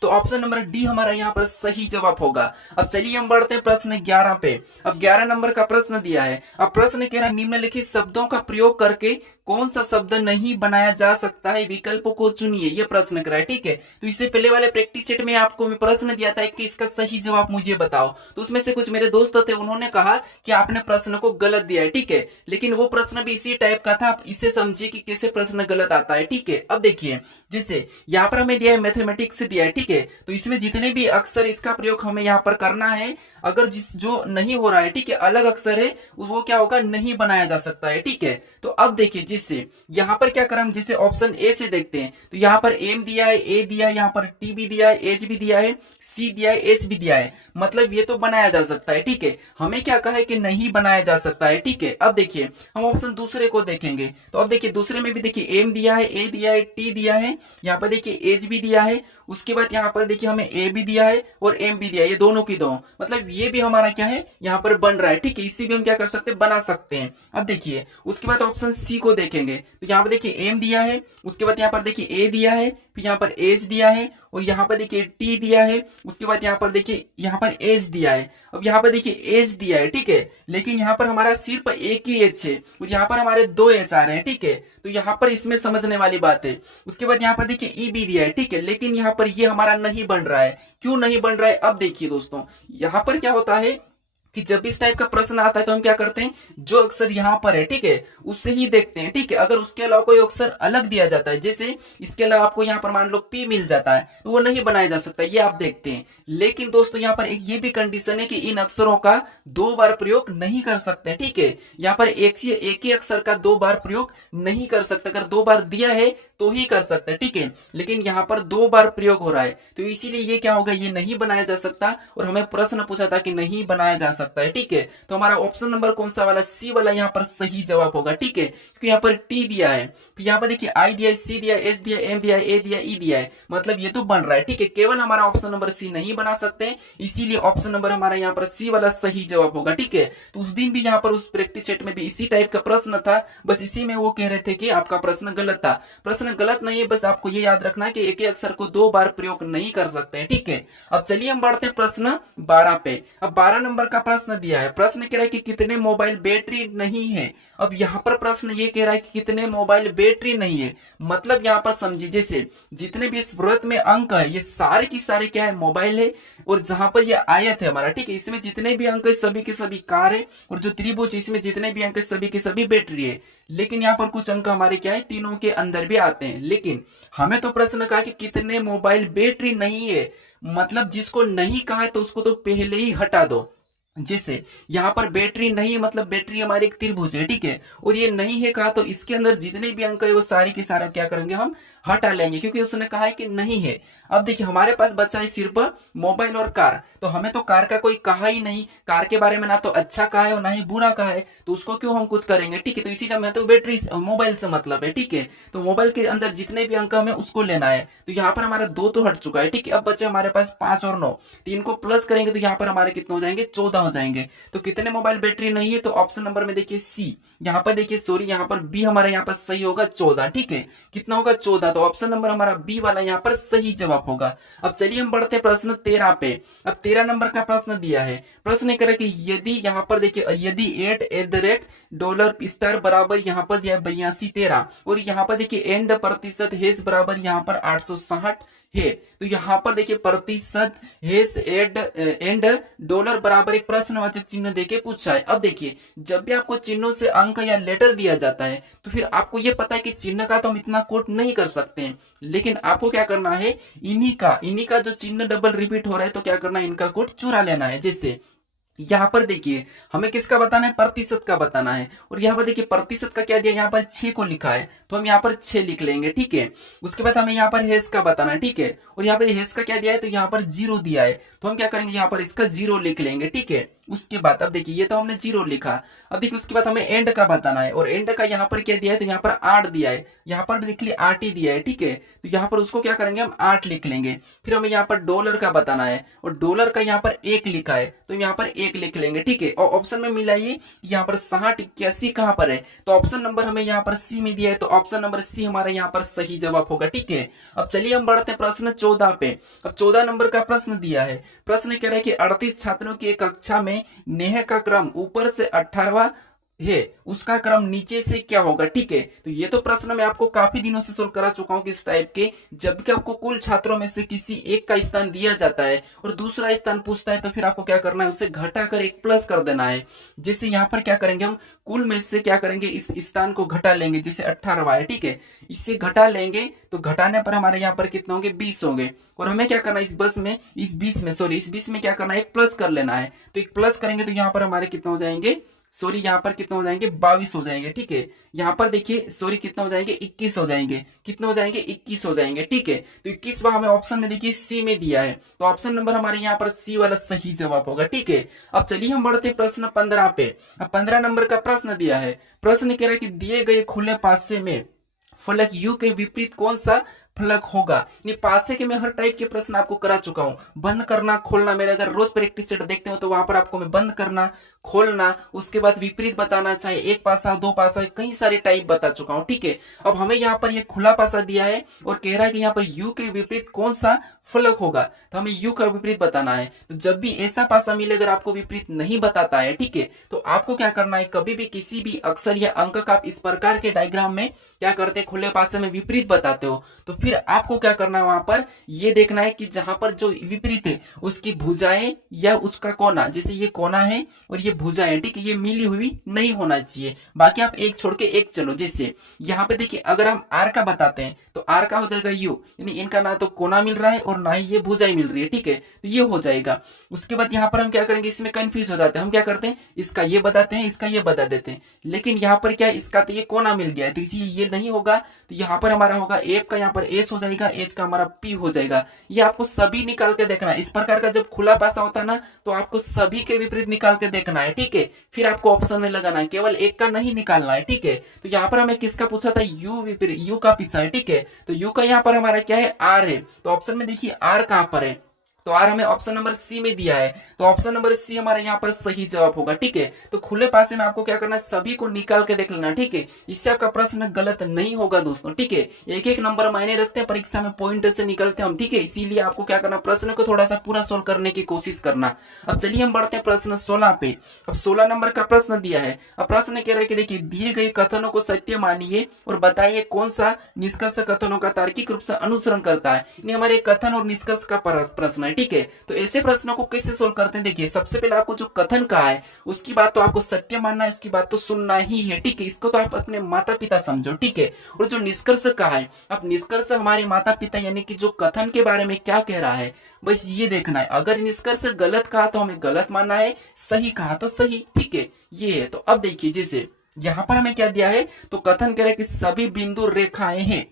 तो ऑप्शन नंबर डी हमारा यहाँ पर सही जवाब होगा। अब चलिए हम बढ़ते हैं प्रश्न 11 पे। अब 11 नंबर का प्रश्न दिया है, अब प्रश्न कह रहा है निम्नलिखित शब्दों का प्रयोग करके कौन सा शब्द नहीं बनाया जा सकता है, विकल्पों को चुनिए, ये प्रश्न करा है। ठीक है, तो इससे पहले वाले प्रैक्टिस सेट में आपको मैं प्रश्न दिया था कि इसका सही जवाब मुझे बताओ, तो उसमें से कुछ मेरे दोस्त थे, उन्होंने कहा कि आपने प्रश्न को गलत दिया है। ठीक है, लेकिन वो प्रश्न भी इसी टाइप का था, आप इसे समझिए कि कैसे प्रश्न गलत आता है। ठीक है, अब देखिए जैसे यहाँ पर हमें दिया है मैथमेटिक्स दिया है। ठीक है, तो इसमें जितने भी अक्षर इसका प्रयोग हमें यहाँ पर करना है, अगर जो नहीं हो रहा है, ठीक है, अलग अक्षर है, वो क्या होगा, नहीं बनाया जा सकता है। ठीक है, तो अब देखिए जिससे यहाँ पर क्या करें, जिसे ऑप्शन ए से देखते हैं, तो यहाँ पर एम दिया है, ए दिया है, यहाँ पर टी भी दिया है, एच भी दिया है, सी दिया है, एच भी दिया है, मतलब ये तो बनाया जा सकता है। ठीक है, हमें क्या कहा है कि नहीं बनाया जा सकता है। ठीक है, अब देखिए हम ऑप्शन दूसरे को देखेंगे, तो अब देखिए दूसरे में भी देखिए एम दिया है, ए दिया है, टी दिया है, यहाँ पर देखिए एच भी दिया है, उसके बाद यहाँ पर देखिए हमें ए भी दिया है और एम भी दिया है, ये दोनों की दो, मतलब ये भी हमारा क्या है, यहाँ पर बन रहा है। ठीक है, इसी भी हम क्या कर सकते हैं, बना सकते हैं। अब देखिए उसके बाद ऑप्शन सी को देखेंगे, तो यहाँ पर देखिए एम दिया है, उसके बाद यहाँ पर देखिए ए दिया है, फिर यहाँ पर एज दिया है और यहाँ पर देखिए टी दिया है, उसके बाद यहाँ पर देखिए यहाँ पर एज दिया है। अब यहाँ पर देखिए एज दिया है, ठीक है, लेकिन यहाँ पर हमारा सिर्फ एक ही एज है और यहाँ पर हमारे दो एज आ रहे हैं, ठीक है, तो यहाँ पर इसमें समझने वाली बात है। उसके बाद यहाँ पर देखिए ई भी दिया है, ठीक है, लेकिन यहाँ पर ये हमारा नहीं बन रहा है। क्यों नहीं बन रहा है? अब देखिए दोस्तों, यहाँ पर क्या होता है कि जब इस टाइप का प्रश्न आता है तो हम क्या करते हैं, जो अक्षर यहाँ पर है, ठीक है, उससे ही देखते हैं, ठीक है। अगर उसके अलावा कोई अक्षर अलग दिया जाता है, जैसे इसके अलावा आपको यहाँ पर मान लो पी मिल जाता है, तो वो नहीं बनाया जा सकता, ये आप देखते हैं। लेकिन दोस्तों यहाँ पर एक ये भी कंडीशन है कि इन अक्षरों का दो बार प्रयोग नहीं कर सकते, ठीक है। यहाँ पर एक ही अक्षर का दो बार प्रयोग नहीं कर सकते, अगर दो बार दिया है तो ही कर सकते हैं, ठीक है, लेकिन यहाँ पर दो बार प्रयोग हो रहा है, तो इसीलिए ये क्या होगा, ये नहीं बनाया जा सकता। और हमें प्रश्न पूछा था कि नहीं बनाया जा सकता है, ठीक है, तो हमारा ऑप्शन नंबर कौन सा वाला, सी वाला यहाँ पर सही जवाब होगा, ठीक है, क्योंकि यहाँ पर टी दिया है, फिर यहाँ पर देखिए आई दिया है, सी दिया, एस दिया, एम दिया, ए दिया, ई दिया है, मतलब ये तो बन रहा है, ठीक है। केवल हमारा ऑप्शन नंबर सी नहीं बना सकते, इसीलिए ऑप्शन नंबर हमारा यहाँ पर सी वाला सही जवाब होगा, ठीक है। तो उस दिन भी यहाँ पर उस प्रैक्टिस सेट में भी इसी टाइप का प्रश्न था, बस इसी में वो कह रहे थे कि आपका प्रश्न गलत था। प्रश्न गलत नहीं है, बस आपको ये याद रखना है कि एक ही अक्षर को दो बार प्रयोग नहीं कर सकते हैं, ठीक है। अब चलिए हम बढ़ते हैं प्रश्न 12 पे। अब 12 नंबर का प्रश्न दिया है, प्रश्न कह रहा है कि कितने मोबाइल बैटरी नहीं है। अब यहाँ पर प्रश्न ये कह रहा है कि कितने मोबाइल बैटरी नहीं है, मतलब यहाँ पर समझिए, जैसे जितने भी इस व्रत में अंक है ये सारे की सारे क्या है, मोबाइल है, और जहां पर ये आयत है हमारा, ठीक है, इसमें जितने भी अंक है सभी के सभी कार है, और जो त्रिभुज इसमें जितने भी अंक है सभी के सभी बैटरी है। लेकिन यहाँ पर कुछ अंक हमारे क्या है, तीनों के अंदर भी आते हैं, लेकिन हमें तो प्रश्न कहा कि कितने मोबाइल बैटरी नहीं है, मतलब जिसको नहीं कहा है तो उसको तो पहले ही हटा दो। जैसे यहाँ पर बैटरी नहीं, मतलब बैटरी हमारी एक त्रिभुज है, ठीक है, और ये नहीं है कहा तो इसके अंदर जितने भी अंक है वो सारी के सारा क्या करेंगे, हम हटा लेंगे, क्योंकि उसने कहा है कि नहीं है। अब देखिए हमारे पास बचा है सिर्फ मोबाइल और कार, तो हमें तो कार का कोई कहा ही नहीं, कार के बारे में ना तो अच्छा कहा है और ना ही बुरा कहा है, तो उसको क्यों हम कुछ करेंगे, ठीक है। तो इसीलिए हमें तो बैटरी मोबाइल से मतलब है, ठीक है, तो मोबाइल के अंदर जितने भी अंक हमें उसको लेना है। तो यहाँ पर हमारा दो तो हट चुका है, ठीक है। अब बचे हमारे पास 5 और 9, तो इनको प्लस करेंगे तो यहाँ पर हमारे कितने हो जाएंगे, 14 हो जाएंगे। तो कितने मोबाइल बैटरी नहीं है, तो ऑप्शन नंबर में देखिए सी, यहाँ पर देखिए सॉरी यहाँ पर बी हमारा यहाँ पर सही होगा 14, ठीक है, कितना होगा 14, तो ऑप्शन नंबर हमारा बी वाला यहाँ पर सही जवाब होगा। अब चलिए हम बढ़ते हैं प्रश्न 13 पे। अब 13 नंबर का प्रश्न दिया है, प्रश्न करे कि यदि यहाँ पर देखिए यदि $8 बराबर यहाँ पर दिया है 8213, और यहाँ पर देखिए एंड प्रतिशत हेस बराबर यहाँ पर 860 है, तो यहाँ पर देखिए प्रतिशत हेस एंड डॉलर बराबर एक प्रश्नवाचक चिन्ह देके पूछा है। अब देखिए जब भी आपको चिन्हों से अंक या लेटर दिया जाता है तो फिर आपको ये पता है कि चिन्ह का तो हम इतना कोट नहीं कर सकते हैं, लेकिन आपको क्या करना है, इन्हीं का जो चिन्ह डबल रिपीट हो रहा है तो क्या करना है, इनका कोट चुरा लेना है। जैसे यहाँ पर देखिए हमें किसका बताना है, प्रतिशत का बताना है, और यहाँ पर देखिए प्रतिशत का क्या दिया, यहाँ पर 6 को लिखा है तो हम यहाँ पर 6 लिख लेंगे, ठीक है। उसके बाद हमें यहाँ पर हेस का बताना है, ठीक है, और यहाँ पर हेस का क्या दिया है, तो यहाँ पर 0 दिया है तो हम क्या करेंगे, यहाँ पर इसका 0 लिख लेंगे, ठीक है। उसके बाद अब देखिए ये तो हमने 0 लिखा, अब देखिए उसके बाद हमें एंड का बताना है, और एंड का यहाँ पर क्या दिया है, तो यहाँ पर 8 दिया है, यहाँ पर देख लिया 8 ही दिया है, ठीक है, तो यहाँ पर उसको क्या करेंगे, हम 8 लिख लेंगे। फिर हमें यहाँ पर डॉलर का बताना है, और डॉलर का यहाँ पर 1 लिखा है तो यहाँ पर 1 लिख लेंगे, ठीक है। और ऑप्शन में मिलाइए यहाँ पर 60 81 कहाँ पर है, तो ऑप्शन नंबर हमें यहाँ पर सी में दिया है, तो ऑप्शन नंबर सी हमारा यहाँ पर सही जवाब होगा, ठीक है। अब चलिए हम बढ़ते हैं प्रश्न 14 पे। अब 14 नंबर का प्रश्न दिया है, प्रश्न कह रहा है कि 38 छात्रों की एक कक्षा में नेह का क्रम ऊपर से 18वां है, उसका क्रम नीचे से क्या होगा, ठीक है। तो ये तो प्रश्न मैं आपको काफी दिनों से सोल्व करा चुका हूँ कि इस टाइप के, जब कि आपको कुल छात्रों में से किसी एक का स्थान दिया जाता है और दूसरा स्थान पूछता है तो फिर आपको क्या करना है, उसे घटाकर एक प्लस कर देना है। जैसे यहाँ पर क्या करेंगे, हम कुल में से क्या करेंगे, इस स्थान को घटा लेंगे, जैसे 18वां है, ठीक है, इससे घटा लेंगे तो घटाने पर हमारे यहाँ पर कितने होंगे, 20 होंगे, और हमें क्या करना है, इस 20 में क्या करना है, एक प्लस कर लेना है। तो एक प्लस करेंगे तो यहाँ पर हमारे कितने हो जाएंगे, यहाँ पर कितने हो जाएंगे, 22 हो जाएंगे, ठीक है। यहाँ पर देखिए कितने हो जाएंगे, 21 हो जाएंगे, कितने हो जाएंगे, 21 हो जाएंगे, ठीक है। तो 21वां हमें ऑप्शन में देखिए सी में दिया है, तो ऑप्शन नंबर हमारे यहाँ पर सी वाला सही जवाब होगा, ठीक है। अब चलिए हम बढ़ते प्रश्न 15 पे। अब 15 नंबर का प्रश्न दिया है, प्रश्न कह रहा है कि दिए गए खुले पासे में फलक यू के विपरीत कौन सा फलक होगा। यानी पासे के मैं हर टाइप के प्रश्न आपको करा चुका हूं। बंद करना खोलना, मेरे अगर रोज प्रैक्टिस सेट देखते हो तो वहां पर आपको मैं बंद करना खोलना, उसके बाद विपरीत बताना, चाहे एक पासा दो पासा, कई सारे टाइप बता चुका हूं। ठीक है, अब हमें यहाँ पर ये खुला पासा दिया है और कह रहा है कि यहाँ पर यू के विपरीत कौन सा फलक होगा, तो हमें यू का विपरीत बताना है। तो जब भी ऐसा पासा मिले अगर आपको विपरीत नहीं बताता है, ठीक है, तो आपको क्या करना है, कभी भी किसी भी अक्षर या अंक का आप इस प्रकार के डायग्राम में क्या करते हैं, खुले पासे में विपरीत बताते हो, तो फिर आपको क्या करना है, वहां पर ये देखना है कि जहां पर जो विपरीत है उसकी भुजाएं या उसका कोना, जैसे ये कोना है और ये भुजाएं, ठीक है, ये मिली हुई नहीं होना चाहिए। बाकी आप एक छोड़ के एक चलो। जैसे यहाँ पे देखिए, अगर हम आर का बताते हैं तो आर का हो जाएगा यू, यानी इनका ना तो कोना मिल रहा है और ना ही ये भुजाएं मिल रही है। ठीक है, तो ये हो जाएगा। उसके बाद यहाँ पर हम क्या करेंगे, इसमें कंफ्यूज हो जाते हैं। हम क्या करते हैं, इसका ये बताते हैं, इसका ये बता देते हैं, लेकिन यहाँ पर क्या है, इसका तो ये कोना मिल गया है तो इसी ये नहीं होगा, तो यहाँ पर हमारा होगा एफ का यहाँ पर एस हो जाएगा, एच का हमारा पी हो जाएगा। ये आपको सभी निकाल के देखना है। इस प्रकार का जब खुला पासा होता है ना, तो आपको सभी के विपरीत निकाल के देखना है। ठीक है, फिर आपको ऑप्शन में लगाना है, केवल एक का नहीं निकालना है। ठीक है, तो यहाँ पर हमें किसका पूछा था, यू विपरीत, यू का पीछा है। ठीक है, तो यू का यहाँ पर हमारा क्या है, आर है, तो ऑप्शन में देखिए आर कहां पर है, तो आर हमें ऑप्शन नंबर सी में दिया है, तो ऑप्शन नंबर सी हमारे यहाँ पर सही जवाब होगा। ठीक है, तो खुले पासे में आपको क्या करना है, सभी को निकाल के देख लेना। ठीक है, इससे आपका प्रश्न गलत नहीं होगा दोस्तों। ठीक है, एक एक नंबर मायने रखते हैं, परीक्षा में पॉइंट से निकलते हैं हम। ठीक है, इसीलिए आपको क्या करना, प्रश्न को थोड़ा सा पूरा सोल्व करने की कोशिश करना। अब चलिए हम बढ़ते हैं प्रश्न 16 पे। अब 16 नंबर का प्रश्न दिया है। अब प्रश्न कह रहा है कि देखिए, दिए गए कथनों को सत्य मानिए और बताइए कौन सा निष्कर्ष कथनों का तार्किक रूप से अनुसरण करता है। ये हमारे कथन और निष्कर्ष का प्रश्न है। ठीक है, तो ऐसे प्रश्नों को कैसे सोल्व करते हैं, देखिए सबसे पहले आपको जो कथन कहा है उसकी बात तो आपको सत्य मानना है, उसकी बात तो सुनना ही है। ठीक है, इसको तो आप अपने माता पिता समझो। ठीक है, और जो निष्कर्ष कहा है, अब निष्कर्ष हमारे माता पिता यानी कि जो कथन के बारे में क्या कह रहा है, बस ये देखना है। अगर निष्कर्ष गलत कहा तो हमें गलत मानना है, सही कहा तो सही। ठीक है, ये है। तो अब देखिए, जैसे यहां पर हमें क्या दिया है, तो कथन कह रहा है कि सभी बिंदु रेखाएं हैं।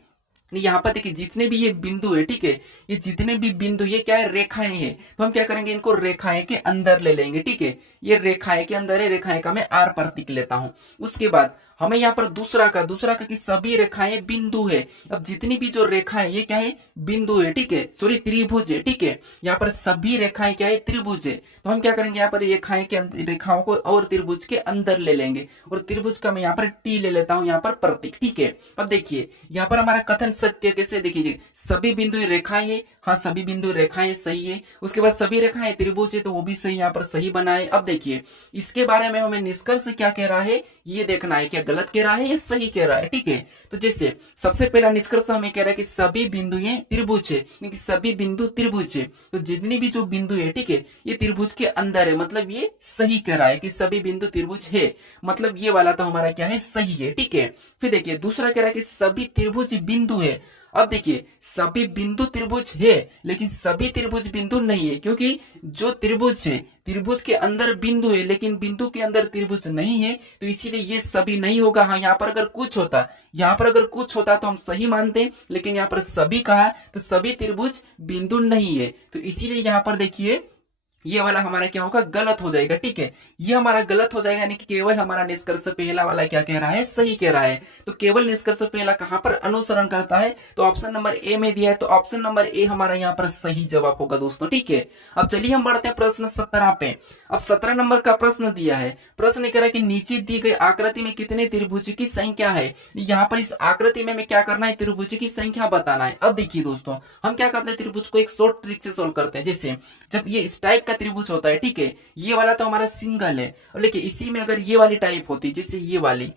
यहाँ पर देखिए, जितने भी ये बिंदु है, ठीक है, ये जितने भी बिंदु, ये क्या है, रेखाएं हैं, तो हम क्या करेंगे, इनको रेखाएं के अंदर ले लेंगे। ठीक है, ये रेखाएं के अंदर है, रेखाएं का मैं आर प्रतीक लेता हूं। उसके बाद हमें यहाँ पर दूसरा का कि सभी रेखाएं बिंदु है। अब जितनी भी जो रेखाएं, ये क्या है, बिंदु है। ठीक है, सॉरी त्रिभुज है। ठीक है, यहाँ पर सभी रेखाएं क्या है, त्रिभुज है। तो हम क्या करेंगे, यहाँ पर रेखाएं के रेखाओं को और त्रिभुज के अंदर ले लेंगे, और त्रिभुज का मैं यहाँ पर टी ले लेता हूं, यहाँ पर प्रतीक। ठीक है, अब देखिए यहाँ पर हमारा कथन सत्य कैसे, देखिए सभी बिंदु रेखाएं है, हाँ सभी बिंदु रेखाएं सही है। उसके बाद सभी रेखाएं त्रिभुज है, तो वो भी सही, यहाँ पर सही बना है। अब देखिए इसके बारे में हमें निष्कर्ष क्या कह रहा है, ये देखना है, क्या गलत कह रहा है या सही कह रहा है। ठीक है, तो जैसे सबसे पहला निष्कर्ष हमें कह रहा है कि सभी बिंदु ये त्रिभुज है, यानी सभी बिंदु त्रिभुज है, तो जितनी भी जो बिंदु है, ठीक है, ये त्रिभुज के अंदर है, मतलब ये सही कह रहा है कि सभी बिंदु त्रिभुज है, मतलब ये वाला तो हमारा क्या है, सही है। ठीक है, फिर देखिए दूसरा कह रहा है कि सभी त्रिभुज बिंदु है। अब देखिए सभी बिंदु त्रिभुज है, लेकिन सभी त्रिभुज बिंदु नहीं है, क्योंकि जो त्रिभुज है, त्रिभुज के अंदर बिंदु है लेकिन बिंदु के अंदर त्रिभुज नहीं है, तो इसीलिए ये सभी नहीं होगा। हाँ, यहाँ पर अगर कुछ होता, यहाँ पर अगर कुछ होता तो हम सही मानते, लेकिन यहाँ पर सभी कहा तो सभी त्रिभुज बिंदु नहीं है, तो इसीलिए यहाँ पर देखिए ये वाला हमारा क्या होगा, गलत हो जाएगा। ठीक है, ये हमारा गलत हो जाएगा, यानी कि केवल हमारा निष्कर्ष पहला वाला क्या कह रहा है, सही कह रहा है। तो केवल निष्कर्ष पहला कहां पर अनुसरण करता है, तो ऑप्शन नंबर ए में दिया है, तो ऑप्शन नंबर ए हमारा यहाँ पर सही जवाब होगा दोस्तों। ठीक है, अब चलिए हम बढ़ते हैं प्रश्न 17 पे। अब 17 नंबर का प्रश्न दिया है। प्रश्न कह रहा है कि नीचे दी गई आकृति में कितने त्रिभुज की संख्या है। यहाँ पर इस आकृति में हमें क्या करना है, त्रिभुज की संख्या बताना है। अब देखिए दोस्तों, हम क्या करते हैं, त्रिभुज को एक शॉर्ट ट्रिक से सोल्व करते हैं। जैसे जब ये इस टाइप का त्रिभुज होता है, ठीक है, ये वाला तो हमारा सिंगल है, और लेकिन इसी में अगर ये वाली टाइप होती, जैसे ये वाली,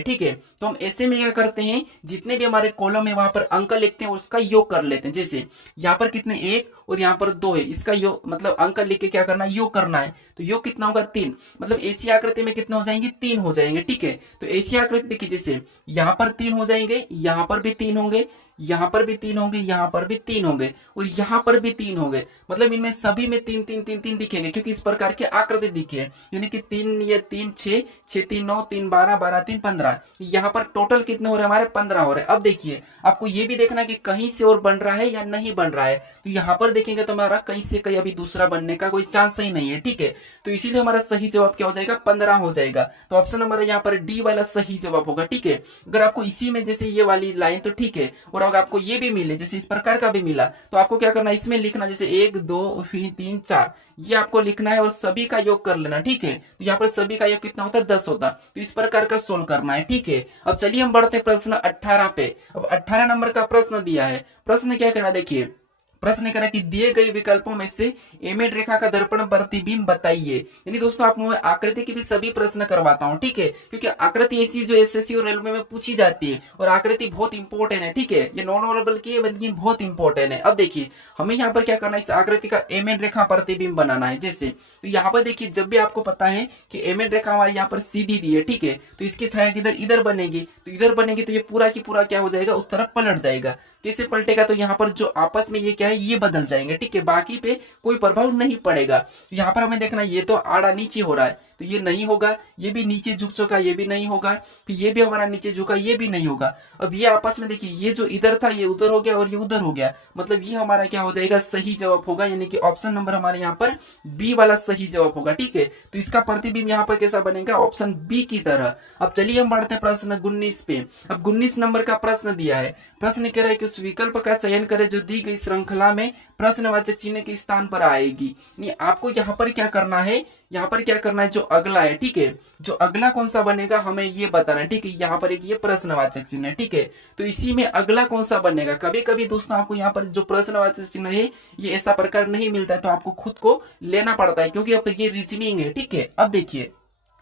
ठीक है, तो हम ऐसे में क्या करते हैं, जितने भी हमारे कॉलम है वहां पर अंक लिखते हैं, उसका योग कर लेते हैं। जैसे यहाँ पर कितने, 1 और यहाँ पर 2 है, इसका योग मतलब अंक लिख के क्या करना है, योग करना है। तो योग कितना होगा, 3, मतलब ऐसी आकृति में कितना हो जाएंगे, 3 हो जाएंगे। ठीक है, तो ऐसी आकृति देखिए, जैसे यहाँ पर 3 हो जाएंगे, यहाँ पर भी 3 होंगे, यहाँ पर भी 3 होंगे, यहाँ पर भी 3 होंगे, और यहाँ पर भी 3 होंगे, मतलब इनमें सभी में 3 3 3 3 दिखेंगे, क्योंकि इस प्रकार की आकृति दिखी है। यानी कि 3 ये 3 6 6 3 9 3 12 12 3 15, यहाँ पर टोटल कितने हो रहे हैं, हमारे 15 हो रहे हैं। अब देखिए आपको ये भी देखना कि कहीं से और बन रहा है या नहीं बन रहा है, तो यहाँ पर देखेंगे तो हमारा कहीं से कहीं अभी दूसरा बनने का कोई चांस ही नहीं है। ठीक है, तो इसीलिए हमारा सही जवाब क्या हो जाएगा, 15 हो जाएगा। तो ऑप्शन नंबर यहाँ पर डी वाला सही जवाब होगा। ठीक है, अगर आपको इसी में जैसे ये वाली लाइन, तो ठीक है, और होगा आपको ये भी मिले, जैसे इस प्रकार का भी मिला, तो आपको क्या करना है, इसमें लिखना, जैसे 1 2 फिर 3 4, ये आपको लिखना है और सभी का योग कर लेना। ठीक है, तो यहाँ पर सभी का योग कितना होता है, 10 होता है। तो इस प्रकार का सोल्व करना है। ठीक है, अब चलिए हम बढ़ते हैं प्रश्न 18 पे। अब 18 नंबर का प्रश्न दिया है। प्रश्न क्या करना, देखिए प्रश्न करा कि दिए गए विकल्पों में से एमेड रेखा का दर्पण प्रतिबिंब बताइए। यानी दोस्तों आपको मैं आकृति के भी सभी प्रश्न करवाता हूं। ठीक है, क्योंकि आकृति ऐसी जो एसएससी और रेलवे में पूछी जाती है और आकृति बहुत इंपॉर्टेंट है। ठीक है, ये नॉन ओरेबल की है बल्कि बहुत इंपॉर्टेंट है। अब देखिए हमें यहाँ पर क्या करना है, इस आकृति का एमेड रेखा प्रतिबिंब बनाना है। जैसे तो यहाँ पर देखिए, जब भी आपको पता है कि एमेड रेखा हमारे यहाँ पर सीधी दी है, ठीक है, तो इसकी छाया किधर, इधर बनेगी, तो इधर बनेगी, तो ये पूरा की पूरा क्या हो जाएगा, उस तरफ पलट जाएगा। कैसे पलटेगा, तो यहाँ पर जो आपस में ये क्या है, ये बदल जाएंगे। ठीक है, बाकी पे कोई प्रभाव नहीं पड़ेगा। तो यहाँ पर हमें देखना, ये तो आड़ा नीचे हो रहा है, तो ये नहीं होगा। ये भी नीचे झुक चुका, ये भी नहीं होगा। फिर ये भी हमारा नीचे झुका, ये भी नहीं होगा। अब ये आपस में देखिए, ये जो इधर था ये उधर हो गया और ये उधर हो गया, मतलब ये हमारा क्या हो जाएगा, सही जवाब होगा। यानी कि ऑप्शन नंबर हमारे यहाँ पर बी वाला सही जवाब होगा। ठीक है, तो इसका प्रतिबिंब यहाँ पर कैसा बनेगा, ऑप्शन बी की तरह। अब चलिए हम बढ़ते हैं प्रश्न 19 पे। अब 19 नंबर का प्रश्न दिया है। प्रश्न कह रहा है कि उस विकल्प का चयन करें जो दी गई श्रृंखला में प्रश्नवाचक चिन्ह के स्थान पर आएगी। यानी आपको यहाँ पर क्या करना है, यहाँ पर क्या करना है, जो अगला है, ठीक है, जो अगला कौन सा बनेगा हमें ये बताना है। ठीक है, यहाँ पर एक ये प्रश्नवाचक चिन्ह है। ठीक है, तो इसी में अगला कौन सा बनेगा। कभी कभी दोस्तों आपको यहाँ पर जो प्रश्नवाचक चिन्ह है ये ऐसा प्रकार नहीं मिलता है, तो आपको खुद को लेना पड़ता है, क्योंकि अब ये रीजनिंग है। ठीक है, अब देखिए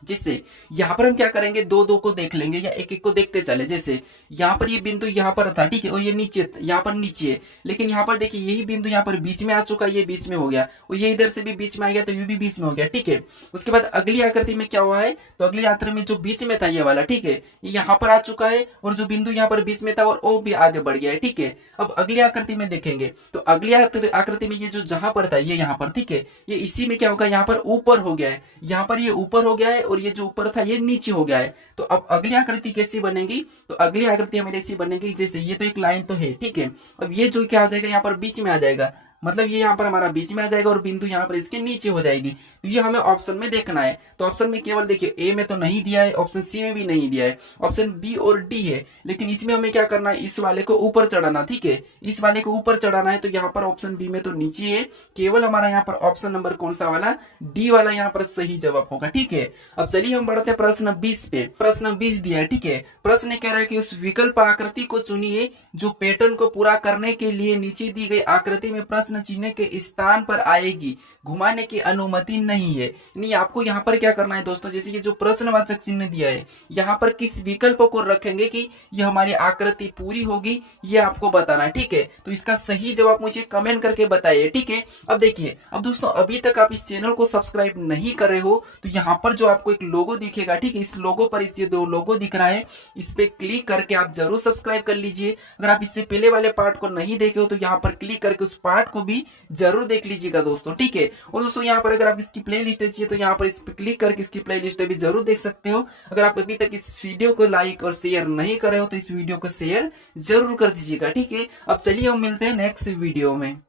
जिससे यहाँ पर हम क्या करेंगे, दो दो को देख लेंगे या एक एक को देखते चले। जैसे यहाँ पर ये बिंदु यहाँ पर था, ठीक है, और ये नीचे, यहाँ पर नीचे है, लेकिन यहाँ पर देखिए यही बिंदु यहाँ पर बीच में आ चुका, ये बीच में हो गया, और ये इधर से भी बीच में आ गया, तो ये भी बीच में हो गया। ठीक है, उसके बाद अगली आकृति में क्या हुआ है, तो अगली आकृति में जो बीच में था ये वाला, ठीक है, ये यहाँ पर आ चुका है, और जो बिंदु यहाँ पर बीच में था और वो भी आगे बढ़ गया है। ठीक है, अब अगली आकृति में देखेंगे, तो अगली आकृति में ये जो जहां पर था ये यहाँ पर, ठीक है, ये इसी में क्या होगा, यहाँ पर ऊपर हो गया है, यहाँ पर ये ऊपर हो गया है, और ये जो ऊपर था ये नीचे हो गया है। तो अब अगली आकृति कैसी बनेगी, तो अगली आकृति हमें ऐसी बनेगी, जैसे ये तो एक लाइन तो है, ठीक है, अब ये जो क्या हो जाएगा, यहाँ पर बीच में आ जाएगा, मतलब ये यहाँ पर हमारा बीच में आ जाएगा और बिंदु यहाँ पर इसके नीचे हो जाएगी। तो ये हमें ऑप्शन में देखना है। तो ऑप्शन में केवल देखिए ए में तो नहीं दिया है, ऑप्शन सी में भी नहीं दिया है, ऑप्शन बी और डी है, लेकिन इसमें हमें क्या करना है, इस वाले को ऊपर चढ़ाना। ठीक है, इस वाले को ऊपर चढ़ाना है, तो यहाँ पर ऑप्शन बी में तो नीचे है, केवल हमारा यहाँ पर ऑप्शन नंबर कौन सा वाला, डी वाला यहाँ पर सही जवाब होगा। ठीक है, अब चलिए हम बढ़ते हैं प्रश्न 20 पे। प्रश्न 20 दिया है। ठीक है, प्रश्न कह रहा है कि उस विकल्प आकृति को चुनिए जो पैटर्न को पूरा करने के लिए नीचे दी गई आकृति में प्रश्न चिन्ह के स्थान पर आएगी, घुमाने की अनुमति नहीं है। नहीं, आपको यहाँ पर क्या करना है दोस्तों, जैसे ये जो प्रश्नवाचक चिन्ह दिया है, यहाँ पर किस विकल्प को रखेंगे कि ये हमारी आकृति पूरी होगी, ये आपको बताना है। ठीक है, तो इसका सही जवाब मुझे कमेंट करके बताइए। ठीक है, अब देखिए, अब दोस्तों अभी तक आप इस चैनल को सब्सक्राइब नहीं कर रहे हो, तो यहाँ पर जो आपको एक लोगो दिखेगा, ठीक है, इस लोगो पर इस दो लोगो दिख रहा है, इस पे क्लिक करके आप जरूर सब्सक्राइब कर लीजिए। अगर आप इससे पहले वाले पार्ट को नहीं देखे हो तो यहाँ पर क्लिक करके उस पार्ट को भी जरूर देख लीजिएगा दोस्तों। ठीक है, और दोस्तों यहाँ पर अगर आप इसकी प्लेलिस्ट चाहिए तो यहाँ पर इस पर क्लिक करके इसकी प्लेलिस्ट भी जरूर देख सकते हो। अगर आप अभी तक इस वीडियो को लाइक और शेयर नहीं करे हो तो इस वीडियो को शेयर जरूर कर दीजिएगा। ठीक है, अब चलिए हम मिलते हैं नेक्स्ट वीडियो में।